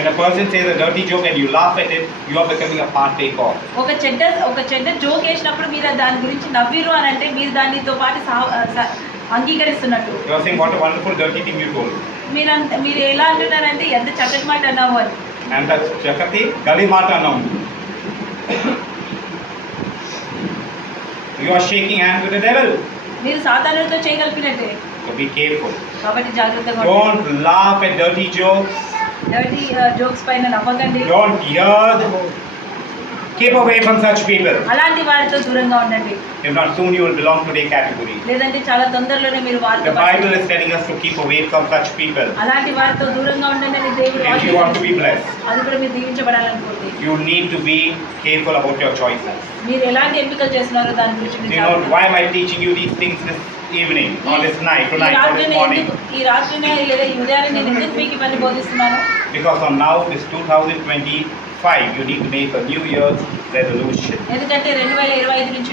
When a person says a dirty joke and you laugh at it, you are becoming a partaker of. ఒక చెడ్డ జోక్ వేసినప్పుడు మీరు దాని గురించి నవ్విరు అని అంటే మీరు దానితో పాటు అంగీకరిస్తున్నట్టు. You are saying what a wonderful dirty thing you told. మీరు ఎలా అంటున్నారంటే ఎంత చక్కటి మాట అన్నావు అని. And that chakati gali మాట అన్నావు. You are shaking hands with the devil. మీరు సాతానుడితో చేయగలిపినట్టే. So be careful. కాబట్టి జాగ్రత్తగా Don't laugh at dirty jokes. Dirty jokes పైన నవ్వకండి. Don't hear. Keep away from such people. అలాంటి వారితో దూరంగా ఉండండి. If not, soon you will belong to their category. లేదంటే చాలా తొందరలోనే మీరు వారితో. The Bible is telling us to keep away from such people. అలాంటి వారితో దూరంగా ఉండండి అని దేవుడు If you want to be blessed, అది కూడా మీరు దీవించబడాలనుకుంటే you need to be careful about your choices. మీరు ఎలాంటి ఎంపికలు చేస్తున్నారో దాని గురించి మీరు You know, why am I teaching you these things this evening or this night, tonight or this morning? ఈ రాత్రినే లేదా ఈ ఉదయాన్నే నేను ఎందుకు మీకు ఇవన్నీ బోధిస్తున్నాను? Because from now this 2025 you need to make a New Year's resolution. ఎందుకంటే 2025 నుంచి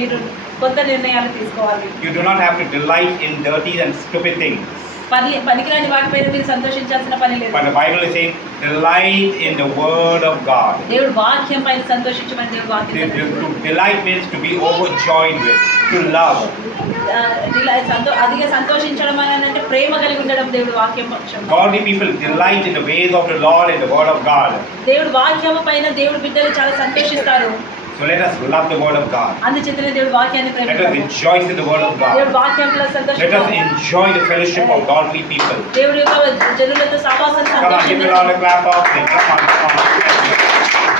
మీరు కొత్త నిర్ణయాలు తీసుకోవాలి. You do not have to delight in dirty and stupid things. పనికిరాని వాటిపైన మీరు సంతోషించాల్సిన పని లేదు. But the Bible is saying delight in the word of God. దేవుడు వాక్యం పైన సంతోషించమని దేవుడు వాక్యం. To delight means to be overjoyed with, to love. అదిగా సంతోషించడం అని అంటే ప్రేమ కలిగి ఉండడం దేవుడు వాక్యం పక్షం. Godly people delight in the ways of the Lord and the word of God. దేవుడు వాక్యం పైన దేవుడు బిడ్డలు చాలా సంతోషిస్తారు. So let us love the word of God. అందుచేతనే దేవుడు వాక్యాన్ని Let us rejoice in the word of God. దేవుడు వాక్యంలో సంతోషిస్తాడు. Let us enjoy the fellowship of godly people. దేవుడి యొక్క జనులతో సహవాసం Come on, give it all a clap of it. Come on, come on.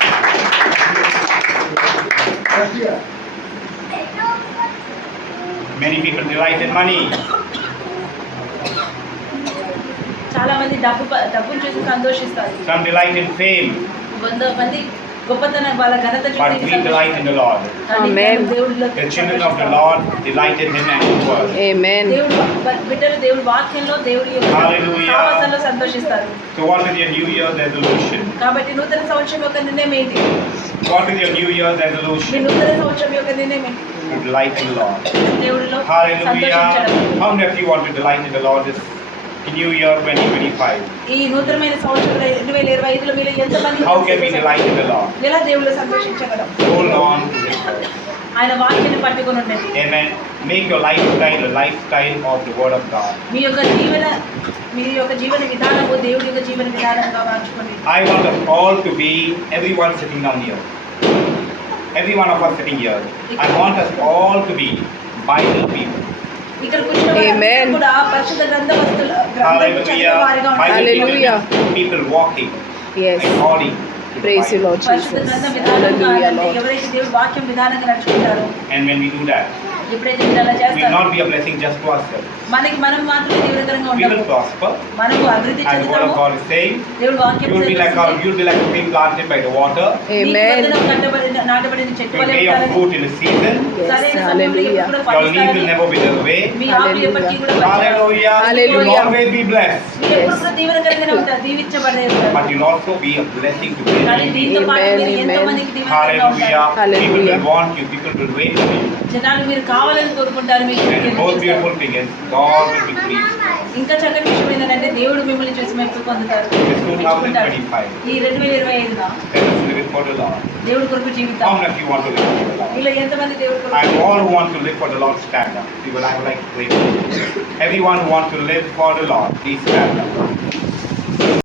Many people delight in money. చాలా మంది డబ్బును చూసి సంతోషిస్తారు. Some delight in fame. కొంతమంది గొప్పతనం వాళ్ళ ఘనత చూసి. But we delight in the Lord. Amen. The children of the Lord delight in Him and His word. Amen. బిడ్డలు దేవుడి వాక్యంలో దేవుడి యొక్క సహవాసంలో సంతోషిస్తారు. So what is your New Year's resolution? కాబట్టి నూతన సంవత్సరం యొక్క నిర్ణయం ఏంటి? What is your New Year's మీ resolution? నూతన సంవత్సరం యొక్క నిర్ణయం ఏంటి? To delight in the Lord. దేవుడిలో Hallelujah. సంతోషించడం. How many of you want to delight in the Lord this New Year 2025? ఈ నూతనమైన సంవత్సరం 2025లో మీరు ఎంతమంది How can we delight in the Lord? ఎలా దేవుడిలో సంతోషించగలం? Hold on to His word. ఆయన వాక్యాన్ని పట్టుకొని ఉండండి. Amen. Make your lifestyle a lifestyle of the word of God. మీ యొక్క జీవన విధానము దేవుడి యొక్క జీవన విధానంగా మార్చుకోండి. I want us all to be, everyone sitting down here. Every one of us sitting here. I want us all to be Bible people. ఇక్కడ కూర్చున్న వారందరూ కూడా పరిశుద్ధ గ్రంథవస్తుల గ్రంథము చదివే వారిగా ఉండాలి. Hallelujah. People walking. Yes. According. Praise you, Lord పరిశుద్ధ Jesus. గ్రంథ విధానంగా Hallelujah, Lord. ఎవరైతే దేవుడి వాక్యం విధానంగా నడుచుకుంటారో, And when we do that, ఎప్పుడైతే మీరు అలా we will చేస్తారో not be a blessing just to ourselves. మనం మాత్రమే దీవెనకరంగా We will ఉంటాము. prosper. మనము అభివృద్ధి And the word of చెందుతాము. God is saying, దేవుడి వాక్యం you'll be like a tree planted by the water. Amen. నాటబడిన చెట్టు You'll వలె bear your ఉంటారని. fruit in the season. Yes. సరైన సమయంలో Hallelujah. ఎప్పుడు Your leaf will ఫలిస్తారని. never wither away. మీ ఆకులు ఎప్పటికీ కూడా Hallelujah. You will Hallelujah. always be blessed. మీరు ఎప్పుడు కూడా దీవెనకరంగానే ఉంటారు, దీవించబడే ఉంటారు. But you'll also be a blessing to కానీ many. దీంతో పాటు Amen, మీరు ఎంతో amen. మందికి దీవెనకరంగా Hallelujah. ఉంటారు. Hallelujah. People will want you. People will wait for you. జనాలు మీరు కావాలని కోరుకుంటారు. మీకు And the most beautiful thing is God will be pleased. ఇంకా చక్కటి విషయం ఏంటంటే దేవుడు మిమ్మల్ని చూసి మెప్పు పొందుతారు. It's 2025. ఈ 2025న Let us live it for the Lord. దేవుడి కొరకు జీవితం. How many of you want to live for the Lord? ఇలా ఎంతమంది దేవుడి కొరకు? And all who want to live for the Lord, stand up. I would like to pray for you. Everyone who wants to live for the Lord, please stand up.